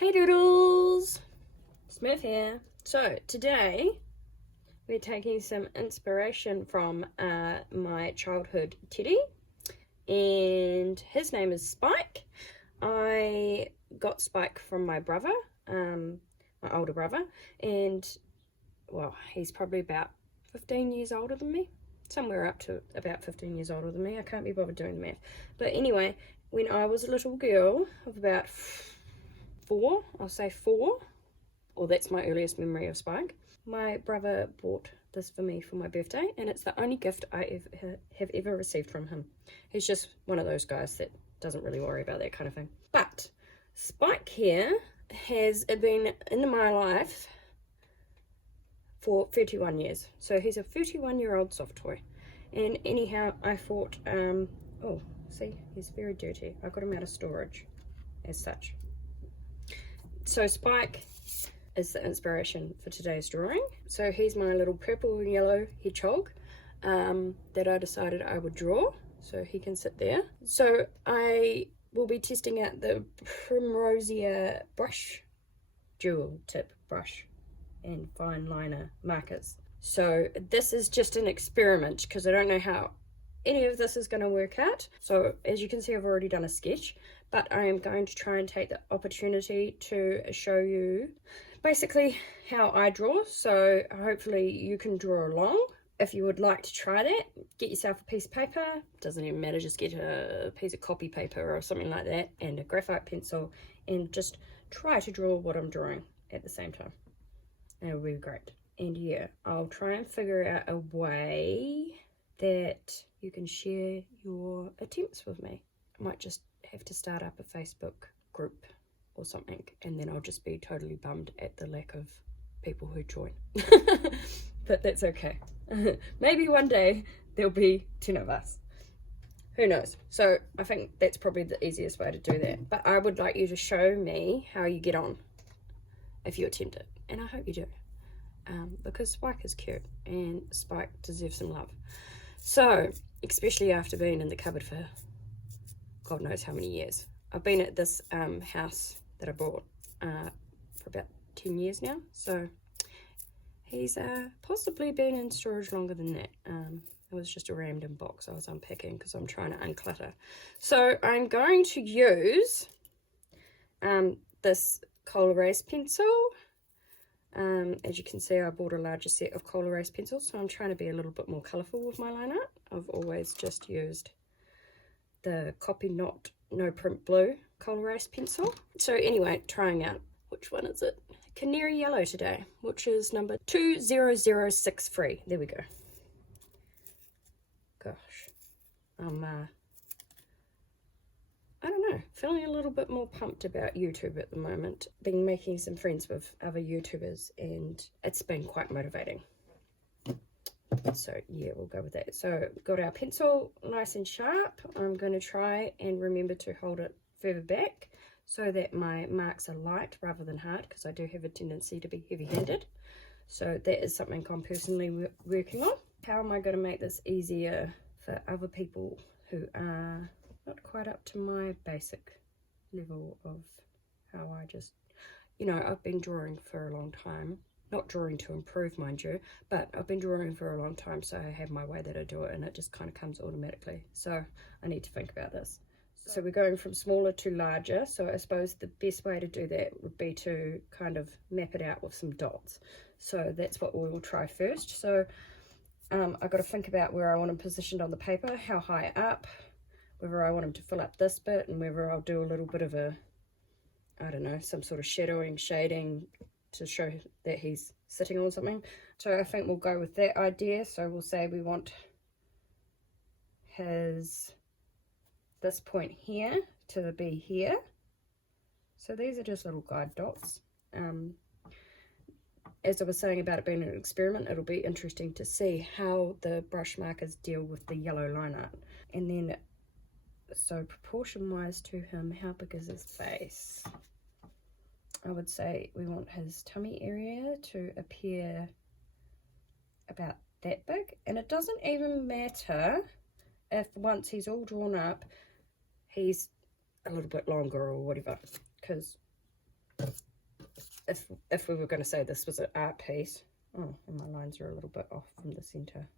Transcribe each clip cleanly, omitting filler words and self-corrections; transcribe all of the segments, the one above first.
Hey Doodles! Smurf here. So today we're taking some inspiration from my childhood teddy, and his name is Spike. I got Spike from my brother, my older brother, and well, he's probably about 15 years older than me. Somewhere up to about 15 years older than me. I can't be bothered doing the math. But anyway, when I was a little girl of about 4, I'll say 4, or that's my earliest memory of Spike, my brother bought this for me for my birthday, and it's the only gift I have ever received from him. He's just one of those guys that doesn't really worry about that kind of thing. But Spike here has been in my life for 31 years. So he's a 31-year-old soft toy. And anyhow, I thought, oh, see, he's very dirty. I got him out of storage as such. So Spike is the inspiration for today's drawing. So he's my little purple and yellow hedgehog that I decided I would draw. So he can sit there. So I will be testing out the Primrosier brush, dual tip brush, and fine liner markers. So this is just an experiment because I don't know how any of this is going to work out. So as you can see, I've already done a sketch, but I am going to try and take the opportunity to show you basically how I draw. So hopefully you can draw along. If you would like to try that, get yourself a piece of paper. Doesn't even matter, just get a piece of copy paper or something like that, and a graphite pencil, and just try to draw what I'm drawing at the same time. That would be great. And yeah, I'll try and figure out a way that you can share your attempts with me. I might just have to start up a Facebook group or something, and then I'll just be totally bummed at the lack of people who join. But that's okay. Maybe one day there'll be 10 of us. Who knows? So I think that's probably the easiest way to do that. But I would like you to show me how you get on if you attempt it. And I hope you do. Because Spike is cute and Spike deserves some love. So, especially after being in the cupboard for God knows how many years. I've been at this house that I bought for about 10 years now. So he's possibly been in storage longer than that. It was just a random box I was unpacking because I'm trying to unclutter. So I'm going to use this coal erase pencil. As you can see, I bought a larger set of coal erase pencils, so I'm trying to be a little bit more colourful with my line art. I've always just used the Copy Not No Print Blue coal erase pencil. So anyway, trying out, which one is it? Canary Yellow today, which is number 20063. There we go. Gosh, I don't know, feeling a little bit more pumped about YouTube at the moment. Been making some friends with other YouTubers and it's been quite motivating. So yeah, we'll go with that. So got our pencil nice and sharp. I'm going to try and remember to hold it further back so that my marks are light rather than hard, because I do have a tendency to be heavy-handed. So that is something I'm personally working on. How am I going to make this easier for other people who are not quite up to my basic level of how I just, you know, I've been drawing for a long time. Not drawing to improve, mind you, but I've been drawing for a long time, so I have my way that I do it, and it just kind of comes automatically. So I need to think about this. So we're going from smaller to larger, so I suppose the best way to do that would be to kind of map it out with some dots. So that's what we will try first. So I've got to think about where I want them positioned on the paper, how high up, whether I want him to fill up this bit, and whether I'll do a little bit of a, I don't know, some sort of shadowing, shading to show that he's sitting on something. So I think we'll go with that idea. So we'll say we want this point here to be here. So these are just little guide dots. As I was saying about it being an experiment, it'll be interesting to see how the brush markers deal with the yellow line art. And then, so proportion wise to him, how big is his face? I would say we want his tummy area to appear about that big. And it doesn't even matter if once he's all drawn up, he's a little bit longer or whatever, because if we were going to say this was an art piece. Oh, and my lines are a little bit off from the center,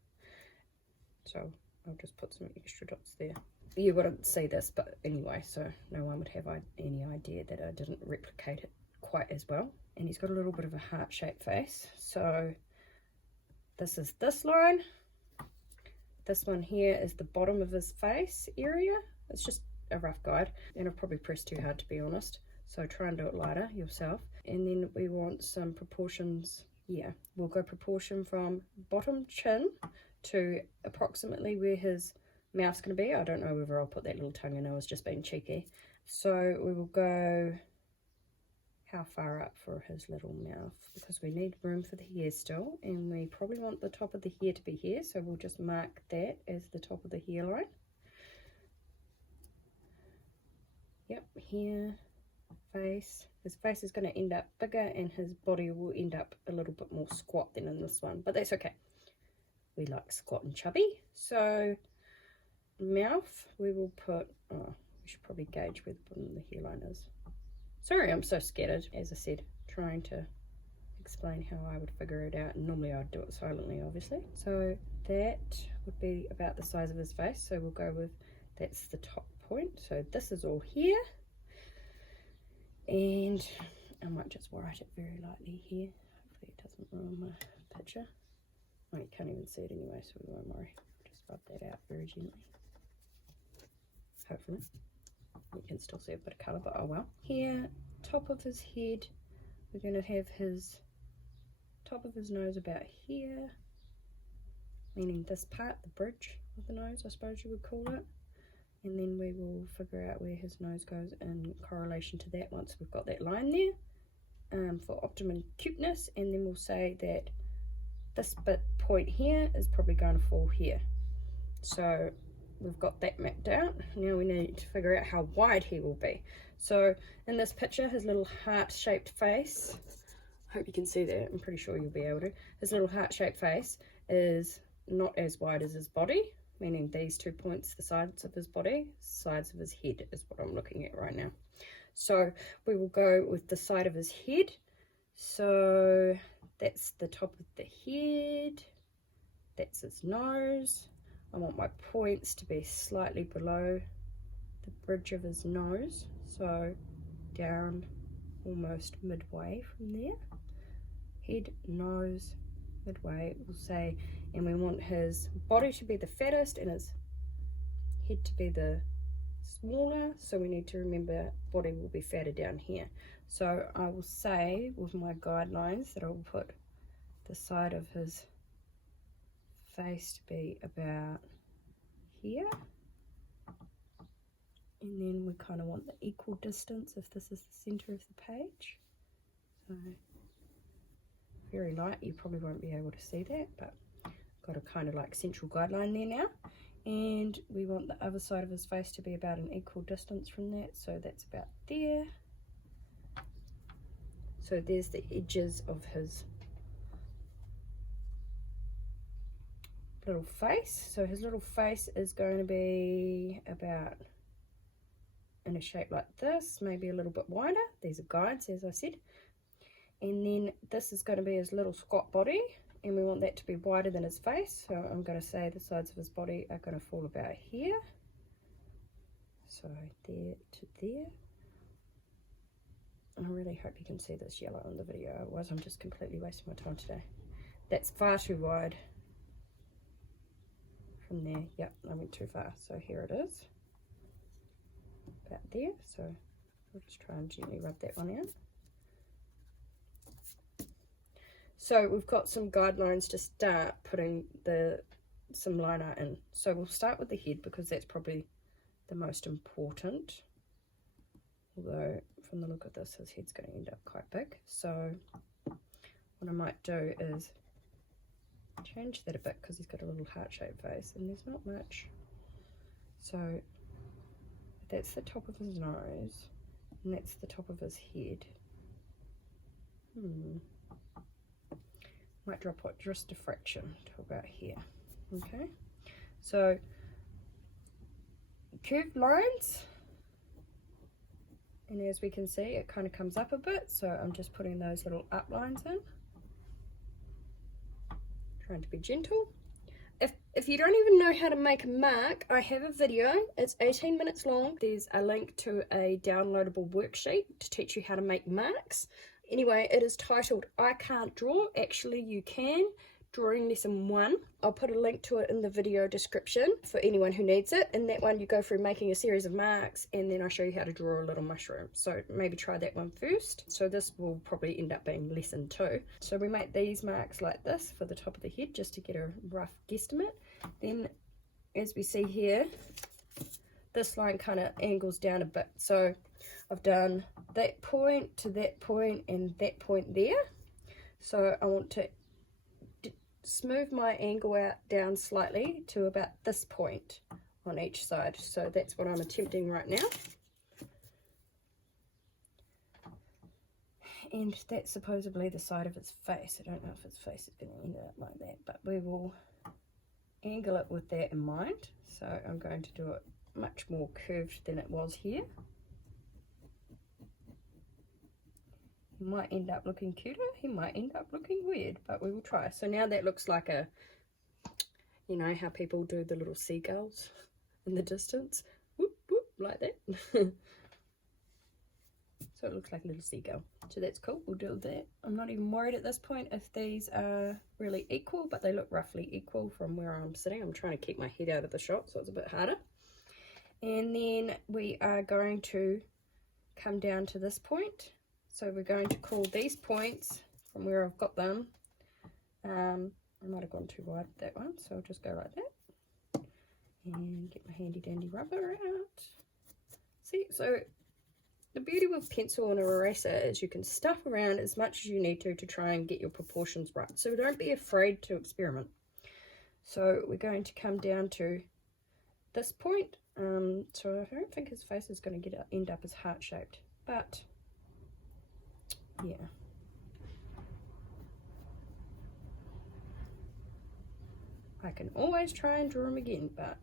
so I'll just put some extra dots there. You wouldn't see this, but anyway, so no one would have any idea that I didn't replicate it quite as well. And he's got a little bit of a heart-shaped face, so this is this line. This one here is the bottom of his face area. It's just a rough guide, and I've probably pressed too hard, to be honest, so try and do it lighter yourself. And then we want some proportions. Yeah, we'll go proportion from bottom chin to approximately where his mouth's going to be. I don't know whether I'll put that little tongue in. I was just being cheeky. So we will go how far up for his little mouth, because we need room for the hair still, and we probably want the top of the hair to be here, so we'll just mark that as the top of the hairline. Yep, here, face. His face is going to end up bigger and his body will end up a little bit more squat than in this one, but that's okay. We like squat and chubby. So mouth, we will put, oh, we should probably gauge where the bottom of the hairline is. Sorry, I'm so scattered, as I said, trying to explain how I would figure it out. And normally I'd do it silently, obviously. So that would be about the size of his face. So we'll go with, that's the top point. So this is all here. And I might just write it very lightly here. Hopefully it doesn't ruin my picture. Oh, you can't even see it anyway, so we won't worry. Just rub that out very gently. Hopefully. You can still see a bit of colour, but oh well. Here, top of his head, we're going to have his top of his nose about here, meaning this part, the bridge of the nose, I suppose you would call it. And then we will figure out where his nose goes in correlation to that once we've got that line there, for optimum cuteness. And then we'll say that this bit point here is probably going to fall here. So we've got that mapped out. Now we need to figure out how wide he will be. So in this picture, his little heart-shaped face, I hope you can see that, I'm pretty sure you'll be able to. His little heart-shaped face is not as wide as his body, meaning these 2 points, the sides of his body, sides of his head is what I'm looking at right now. So we will go with the side of his head. So that's the top of the head, that's his nose. I want my points to be slightly below the bridge of his nose, so down almost midway from there. Head, nose, midway, we'll say, and we want his body to be the fattest and his head to be the smaller, so we need to remember body will be fatter down here. So I will say with my guidelines that I will put the side of his face to be about here, and then we kind of want the equal distance if this is the center of the page. So very light, you probably won't be able to see that, but got a kind of like central guideline there now. And we want the other side of his face to be about an equal distance from that, so that's about there. So there's the edges of his little face. So his little face is going to be about in a shape like this, maybe a little bit wider. These are guides, as I said. And then this is going to be his little squat body, and we want that to be wider than his face. So I'm going to say the sides of his body are going to fall about here. So there to there. I really hope you can see this yellow in the video, otherwise I'm just completely wasting my time today. That's far too wide. From there, yep, I went too far. So here it is, about there. So we'll just try and gently rub that one out. So we've got some guidelines to start putting some liner in. So we'll start with the head because that's probably the most important. Although from the look of this, his head's going to end up quite big. So what I might do is change that a bit because he's got a little heart-shaped face and there's not much. So that's the top of his nose and that's the top of his head. Might drop it just a fraction to about here. Okay, so curved lines And as we can see, it kind of comes up a bit, so I'm just putting those little outlines in. Trying to be gentle. If you don't even know how to make a mark, I have a video. It's 18 minutes long. There's a link to a downloadable worksheet to teach you how to make marks. Anyway, it is titled I Can't Draw. Actually, you can. Drawing lesson 1. I'll put a link to it in the video description for anyone who needs it. In that one, you go through making a series of marks, and then I show you how to draw a little mushroom. So maybe try that one first. So this will probably end up being lesson 2. So we make these marks like this for the top of the head, just to get a rough guesstimate. Then, as we see here, this line kind of angles down a bit. So I've done that point to that point and that point there. So I want to smooth my angle out down slightly to about this point on each side. So that's what I'm attempting right now. And that's supposedly the side of its face. I don't know if its face is going to end up like that, but we will angle it with that in mind. So I'm going to do it much more curved than it was here. He might end up looking cuter, he might end up looking weird, but we will try. So now that looks like a, you know how people do the little seagulls in the distance, whoop, whoop, like that. So it looks like a little seagull. So that's cool, we'll do that. I'm not even worried at this point if these are really equal, but they look roughly equal from where I'm sitting. I'm trying to keep my head out of the shot, so it's a bit harder. And then we are going to come down to this point. So we're going to call these points from where I've got them. I might have gone too wide with that one, so I'll just go like that. And get my handy dandy rubber out. See, so the beauty with pencil and an eraser is you can stuff around as much as you need to try and get your proportions right. So don't be afraid to experiment. So we're going to come down to this point. So I don't think his face is going to end up as heart-shaped, but yeah. I can always try and draw him again, but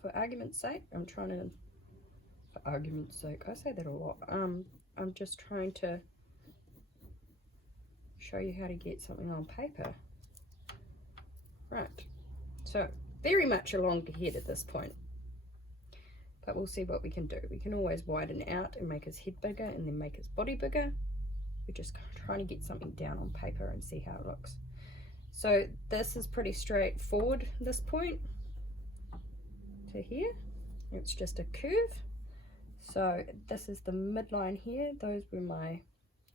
for argument's sake, I say that a lot. I'm just trying to show you how to get something on paper. Right. So very much along the head at this point. But we'll see what we can do. We can always widen out and make his head bigger and then make his body bigger. We're just trying to get something down on paper and see how it looks. So this is pretty straightforward, this point to here. It's just a curve. So this is the midline here. Those were my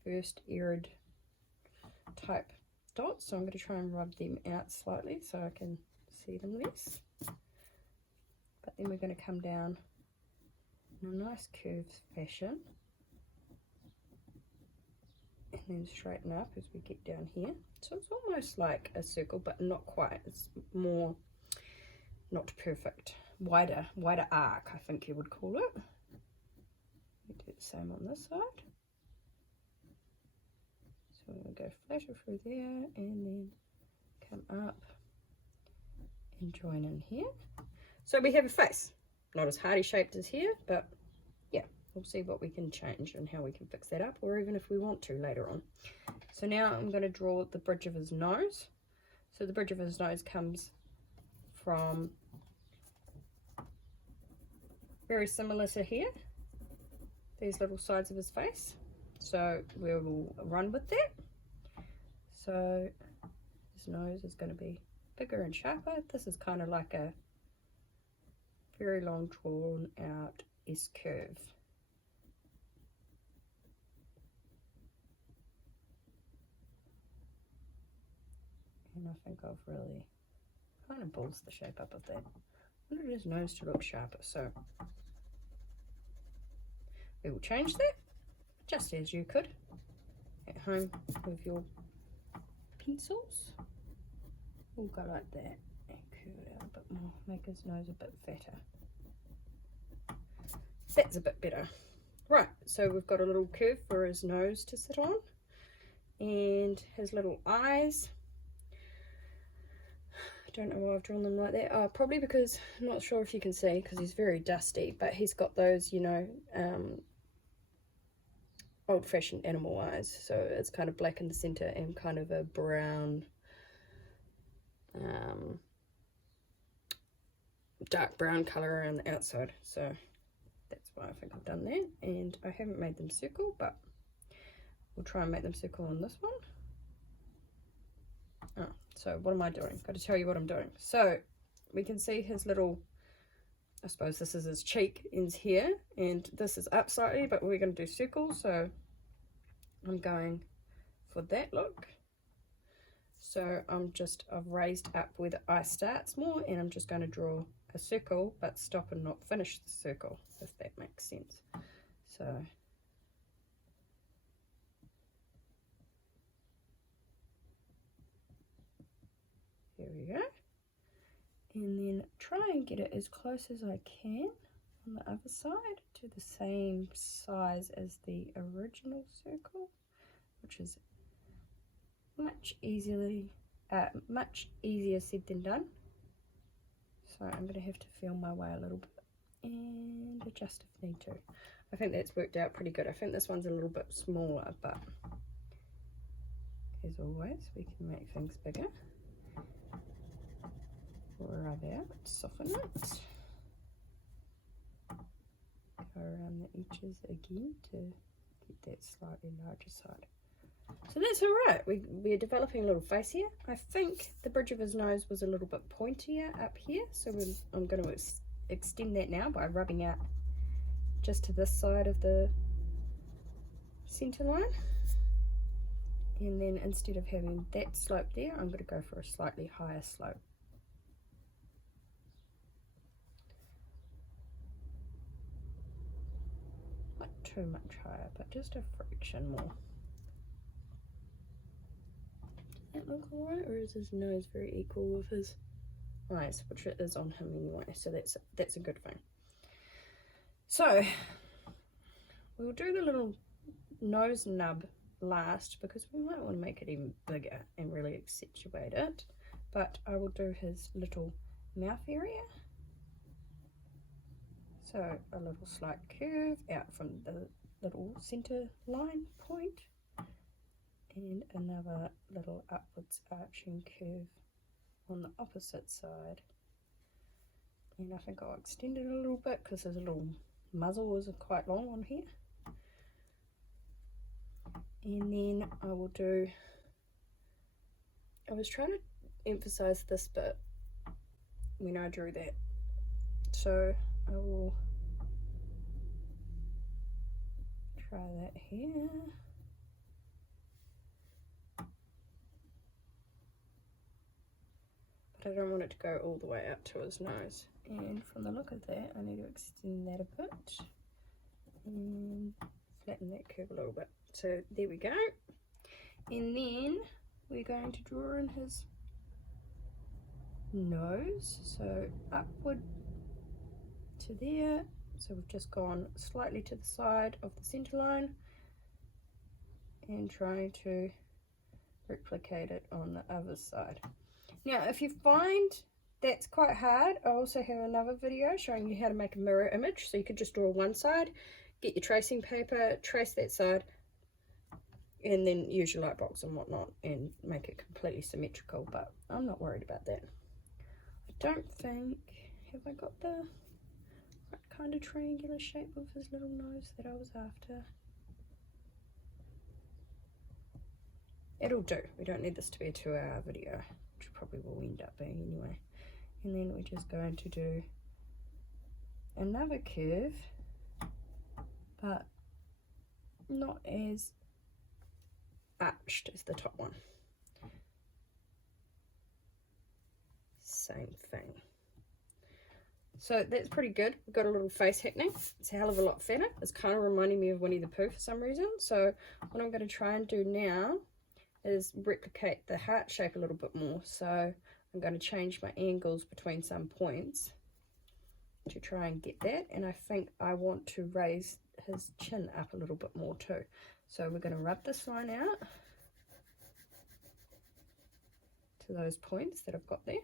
first arid type dots. So I'm going to try and rub them out slightly so I can see them less. But then we're going to come down in a nice curved fashion. And then straighten up as we get down here. So it's almost like a circle, but not quite. It's more not perfect. Wider arc, I think you would call it. We do the same on this side. So we're going to go flatter through there and then come up and join in here. So we have a face. Not as hearty shaped as here, but yeah. We'll see what we can change and how we can fix that up, or even if we want to later on. So now I'm going to draw the bridge of his nose. So the bridge of his nose comes from very similar to here, these little sides of his face. So we will run with that. So his nose is going to be bigger and sharper. This is kind of like a very long drawn out S curve. And I think I've really kind of balls the shape up of that. I wanted his nose to look sharper, so we will change that just as you could at home with your pencils. We'll go like that and curve it out a bit more, make his nose a bit fatter. That's a bit better. Right, so we've got a little curve for his nose to sit on and his little eyes. I don't know why I've drawn them like that. Probably because, I'm not sure if you can see because he's very dusty, but he's got those, you know, old-fashioned animal eyes. So it's kind of black in the center and kind of a brown, dark brown color around the outside. So that's why I think I've done that. And I haven't made them circle, but we'll try and make them circle on this one. Oh, so what am I doing? Got to tell you what I'm doing. So we can see his little, I suppose this is his cheek ends here, and this is up slightly, but we're going to do circles, so I'm going for that look. So I've raised up where the eye starts more, and I'm just going to draw a circle, but stop and not finish the circle, if that makes sense. So here we go. And then try and get it as close as I can on the other side to the same size as the original circle, which is much easier said than done. So I'm going to have to feel my way a little bit and adjust if need to. I think that's worked out pretty good. I think this one's a little bit smaller, but as always, we can make things bigger. Rub out, soften it, go around the edges again to get that slightly larger side. So that's alright, we're developing a little face here. I think the bridge of his nose was a little bit pointier up here, so I'm going to extend that now by rubbing out just to this side of the centre line. And then instead of having that slope there, I'm going to go for a slightly higher slope. Too much higher, but just a fraction more. Does that look alright, or is his nose very equal with his eyes, which it is on him anyway, so that's a good thing. So we'll do the little nose nub last, because we might want to make it even bigger and really accentuate it, but I will do his little mouth area. So a little slight curve out from the little center line point, and another little upwards arching curve on the opposite side. And I think I'll extend it a little bit because his little muzzle is quite long on here. And then I will do, I was trying to emphasize this bit when I drew that, so I will try that here. But I don't want it to go all the way up to his nose. And from the look of that, I need to extend that a bit and flatten that curve a little bit. So there we go. And then we're going to draw in his nose. So upward to there. So we've just gone slightly to the side of the center line and trying to replicate it on the other side. Now, if you find that's quite hard, I also have another video showing you how to make a mirror image. So you could just draw one side, get your tracing paper, trace that side, and then use your light box and whatnot and make it completely symmetrical, but I'm not worried about that. I don't think, have I got the right kind of triangular shape of his little nose that I was after? It'll do. We don't need this to be a 2-hour video, which probably will end up being anyway. And then we're just going to do another curve, but not as arched as the top one. Same thing. So that's pretty good. We've got a little face happening. It's a hell of a lot fatter. It's kind of reminding me of Winnie the Pooh for some reason. So what I'm going to try and do now is replicate the heart shape a little bit more. So I'm going to change my angles between some points to try and get that. And I think I want to raise his chin up a little bit more too. So we're going to rub this line out to those points that I've got there.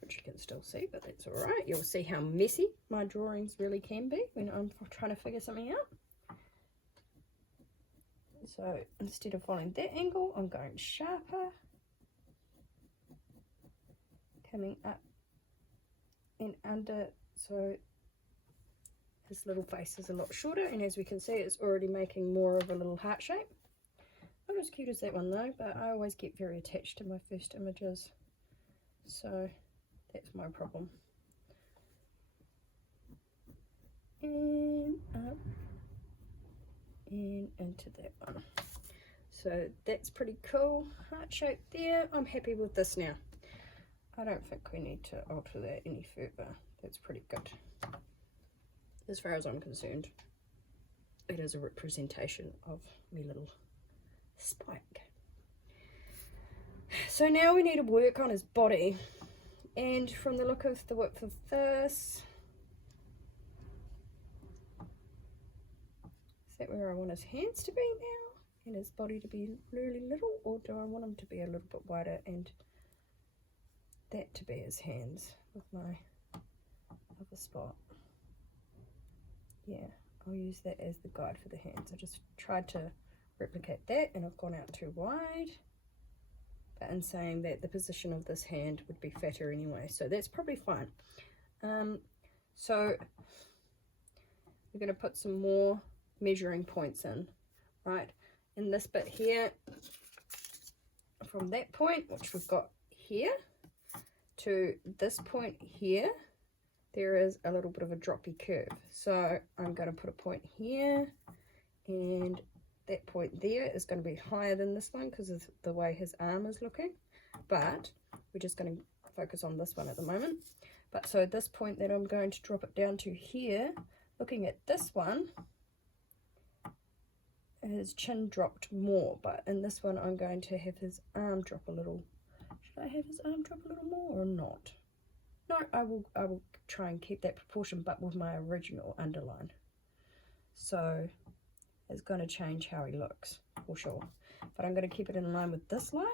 Which can still see, but that's all right. You'll see how messy my drawings really can be when I'm trying to figure something out. So instead of following that angle, I'm going sharper, coming up and under, so his little face is a lot shorter, and as we can see, it's already making more of a little heart shape. Not as cute as that one though, but I always get very attached to my first images, so that's my problem. And up and into that one. So that's pretty cool. Heart shape there. I'm happy with this now. I don't think we need to alter that any further. That's pretty good. As far as I'm concerned, it is a representation of my little Spike. So now we need to work on his body, and from the look of the width of this, is that where I want his hands to be now and his body to be really little, or do I want him to be a little bit wider and that to be his hands with my other spot? Yeah, I'll use that as the guide for the hands. I just tried to replicate that and I've gone out too wide, but in saying that, the position of this hand would be fatter anyway, so that's probably fine. So we're going to put some more measuring points in, right? In this bit here, from that point, which we've got here, to this point here, there is a little bit of a droppy curve. So I'm going to put a point here, and that point there is going to be higher than this one because of the way his arm is looking, but we're just going to focus on this one at the moment. But so this point that I'm going to drop it down to here, looking at this one, his chin dropped more, but in this one I'm going to have his arm drop a little. Should I have his arm drop a little more or not? No, I will try and keep that proportion, but with my original underline. So it's going to change how he looks for sure, but I'm going to keep it in line with this line,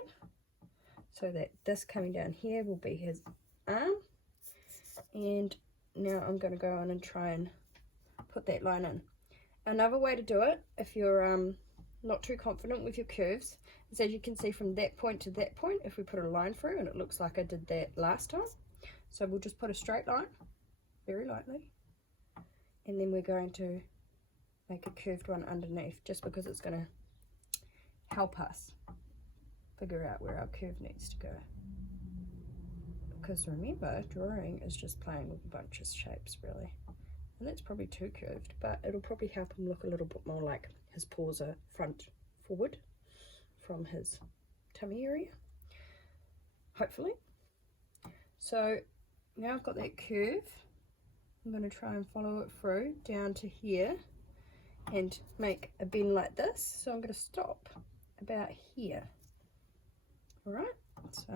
so that this coming down here will be his arm. And now I'm going to go on and try and put that line in. Another way to do it, if you're not too confident with your curves, is, as you can see, from that point to that point, if we put a line through, and it looks like I did that last time. So we'll just put a straight line very lightly, and then we're going to make a curved one underneath, just because it's going to help us figure out where our curve needs to go. Because remember, drawing is just playing with a bunch of shapes really, and that's probably too curved, but it'll probably help him look a little bit more like his paws are front forward from his tummy area, hopefully. So now I've got that curve, I'm going to try and follow it through down to here and make a bend like this. So I'm going to stop about here. All right, so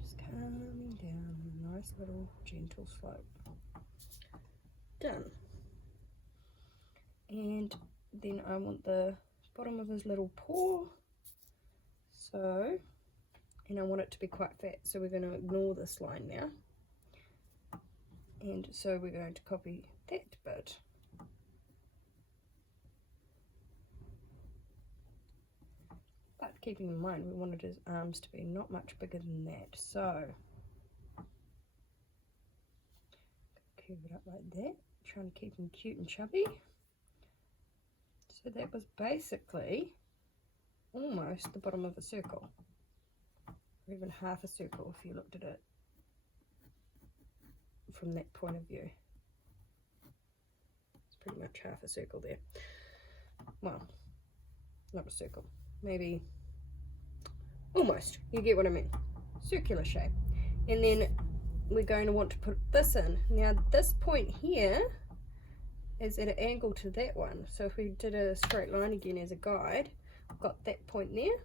just coming down, a nice little gentle slope. Done. And then I want the bottom of his little paw, so, and I want it to be quite fat, so we're going to ignore this line now, and so we're going to copy that bit. But keeping in mind we wanted his arms to be not much bigger than that, so curve it up like that, trying to keep him cute and chubby. So that was basically almost the bottom of a circle, or even half a circle if you looked at it from that point of view. It's pretty much half a circle there. Well, not a circle, maybe almost, you get what I mean, circular shape. And then we're going to want to put this in. Now this point here is at an angle to that one, so if we did a straight line again as a guide, I've got that point there.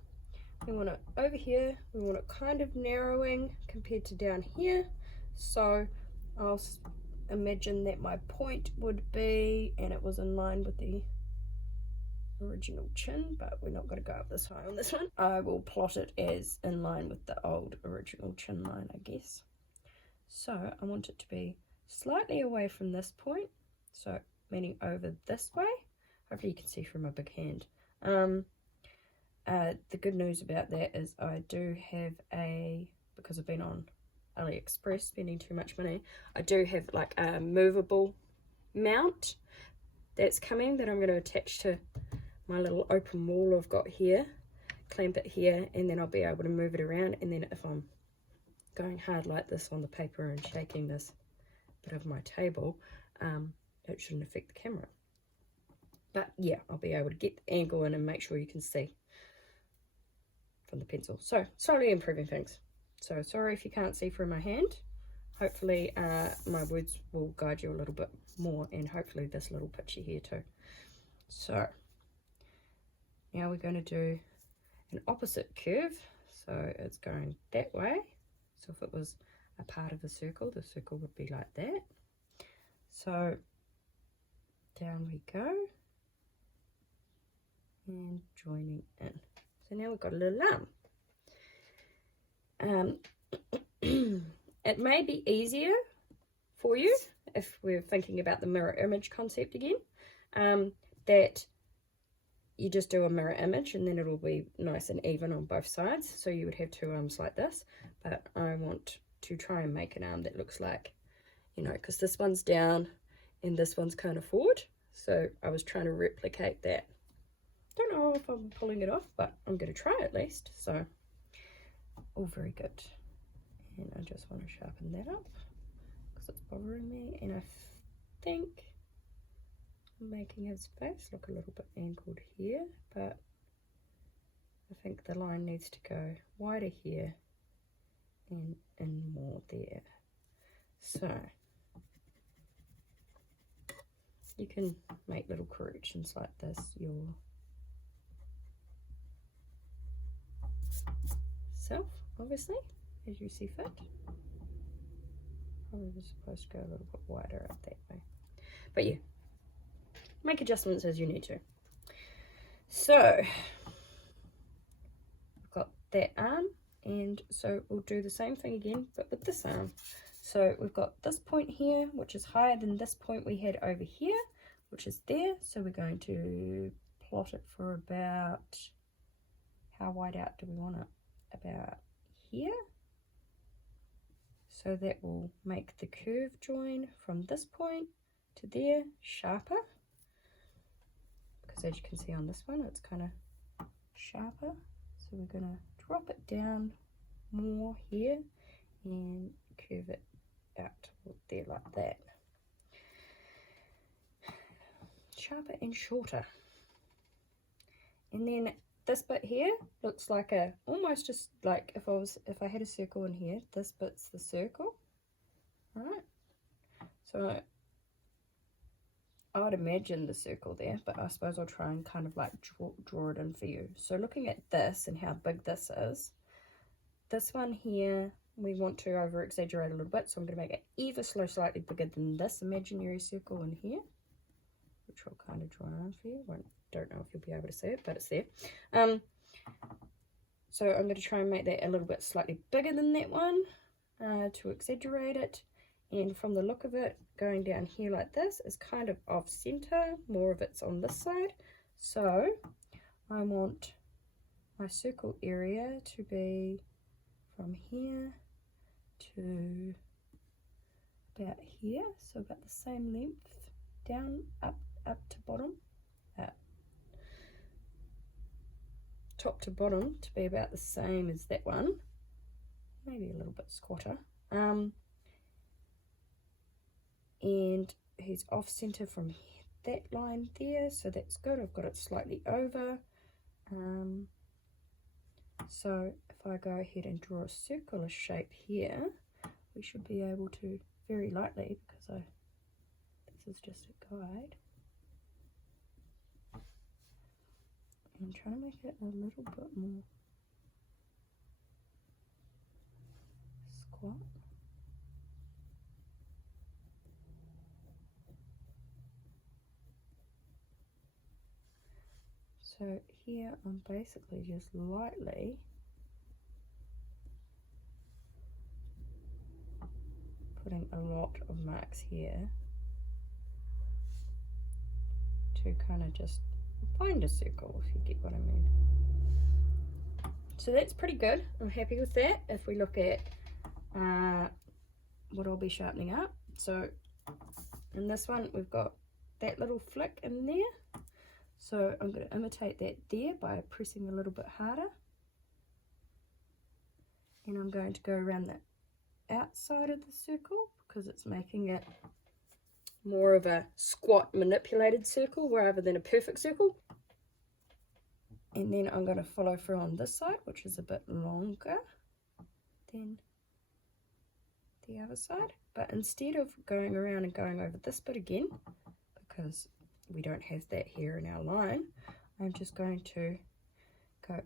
We want it over here, we want it kind of narrowing compared to down here, so I'll imagine that my point would be, and it was in line with the original chin, but we're not going to go up this high on this one. I will plot it as in line with the old original chin line, I guess. So I want it to be slightly away from this point, so meaning over this way. Hopefully you can see from my big hand. The good news about that is I do have because I've been on AliExpress spending too much money, I do have like a movable mount that's coming that I'm going to attach to my little open wall I've got here, clamp it here, and then I'll be able to move it around. And then if I'm going hard like this on the paper and shaking this bit of my table, it shouldn't affect the camera. But yeah, I'll be able to get the angle in and make sure you can see from the pencil. So slowly improving things. So sorry if you can't see from my hand. Hopefully my words will guide you a little bit more, and hopefully this little picture here too. So now we're going to do an opposite curve. So it's going that way. So if it was a part of a circle, the circle would be like that. So down we go. And joining in. So now we've got a little arm. It may be easier for you if we're thinking about the mirror image concept again, that you just do a mirror image and then it'll be nice and even on both sides. So you would have two arms like this, but I want to try and make an arm that looks like, you know, because this one's down and this one's kind of forward. So I was trying to replicate that. Don't know if I'm pulling it off, but I'm going to try at least. So all very good. And I just want to sharpen that up because it's bothering me, and I think I'm making his face look a little bit angled here, but I think the line needs to go wider here and in more there. So you can make little corrections like this yourself, obviously, as you see fit. Probably was supposed to go a little bit wider up that way, but yeah, make adjustments as you need to. So I've got that arm, and so we'll do the same thing again but with this arm. So we've got this point here, which is higher than this point we had over here, which is there. So we're going to plot it for about, how wide out do we want it? About here. So that will make the curve join from this point to there sharper, because as you can see on this one, it's kind of sharper. So we're going to drop it down more here and curve it out toward there like that. Sharper and shorter. And then this bit here looks like almost just like if I had a circle in here, this bit's the circle, right? So I would imagine the circle there, but I suppose I'll try and kind of like draw it in for you. So looking at this and how big this is, this one here we want to over exaggerate a little bit, so I'm going to make it ever so slightly bigger than this imaginary circle in here, which I'll kind of draw on for you. Don't know if you'll be able to see it, but it's there. So I'm going to try and make that a little bit slightly bigger than that one to exaggerate it. And from the look of it, going down here like this is kind of off center. More of it's on this side. So I want my circle area to be from here to about here. So about the same length down, up to bottom. Top to bottom to be about the same as that one, maybe a little bit squatter, and he's off center from that line there, so that's good. I've got it slightly over. So if I go ahead and draw a circular shape here, we should be able to very lightly, because this is just a guide. I'm trying to make it a little bit more squat. So here I'm basically just lightly putting a lot of marks here to kind of just find a circle, if you get what I mean. So that's pretty good. I'm happy with that. If we look at what I'll be sharpening up. So in this one we've got that little flick in there. So I'm going to imitate that there by pressing a little bit harder. And I'm going to go around the outside of the circle because it's making it more of a squat manipulated circle rather than a perfect circle. And then I'm going to follow through on this side, which is a bit longer than the other side. But instead of going around and going over this bit again, because we don't have that here in our line, I'm just going to go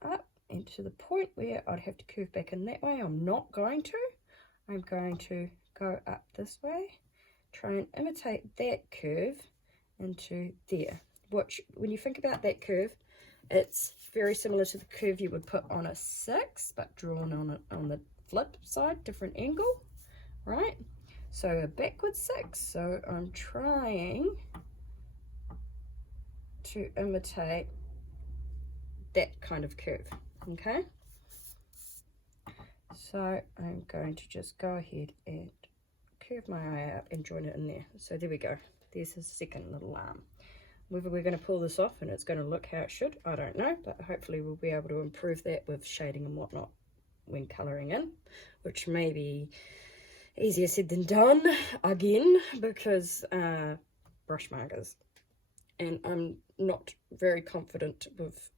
up and to the point where I'd have to curve back in that way. I'm not going to. I'm going to go up this way, try and imitate that curve into there, which when you think about that curve, it's very similar to the curve you would put on a 6, but drawn on the flip side, different angle, right? So a backward 6. So I'm trying to imitate that kind of curve, okay? So I'm going to just go ahead and curve my eye out and join it in there. So there we go. There's his second little arm. Whether we're going to pull this off and it's going to look how it should, I don't know, but hopefully we'll be able to improve that with shading and whatnot when colouring in, which may be easier said than done again because brush markers, and I'm not very confident with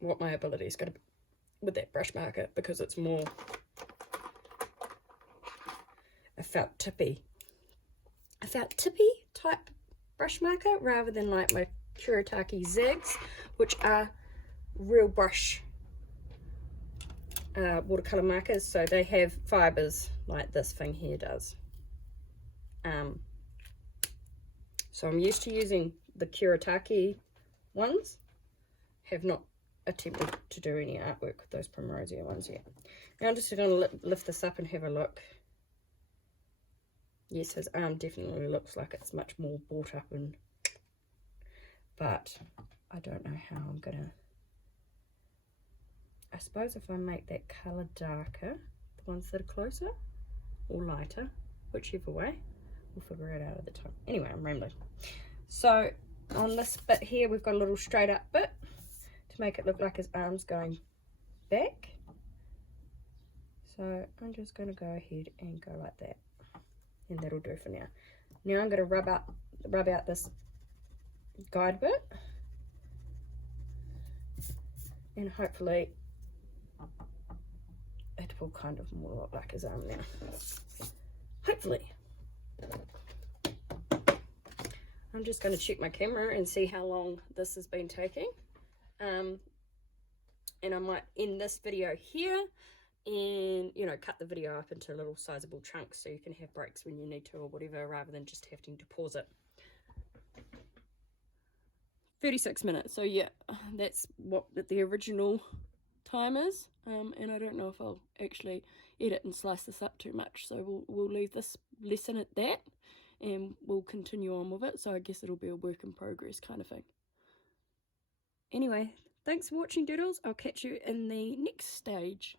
what my ability is going to be with that brush marker because it's more a felt tippy type brush marker rather than like my Kuretake Zags, which are real brush watercolor markers, so they have fibers like this thing here does. So I'm used to using the Kuretake ones, have not attempted to do any artwork with those Primrosier ones yet. Now I'm just going to lift this up and have a look. Yes, his arm definitely looks like it's much more brought up, and but I don't know how I'm gonna. I suppose if I make that colour darker, the ones that are closer, or lighter, whichever way, we'll figure it out at the time. Anyway, I'm rambling. So on this bit here, we've got a little straight up bit to make it look like his arm's going back. So I'm just going to go ahead and go like that. And that'll do for now. Now I'm going to rub out this guide bit, and hopefully it will kind of more look like his arm now. Hopefully. I'm just going to check my camera and see how long this has been taking. And I might end this video here and, you know, cut the video up into little sizable chunks so you can have breaks when you need to or whatever, rather than just having to pause it. 36 minutes, so yeah, that's what the original time is, and I don't know if I'll actually edit and slice this up too much, so we'll leave this lesson at that and we'll continue on with it. So I guess it'll be a work in progress kind of thing. Anyway, thanks for watching, Doodles. I'll catch you in the next stage.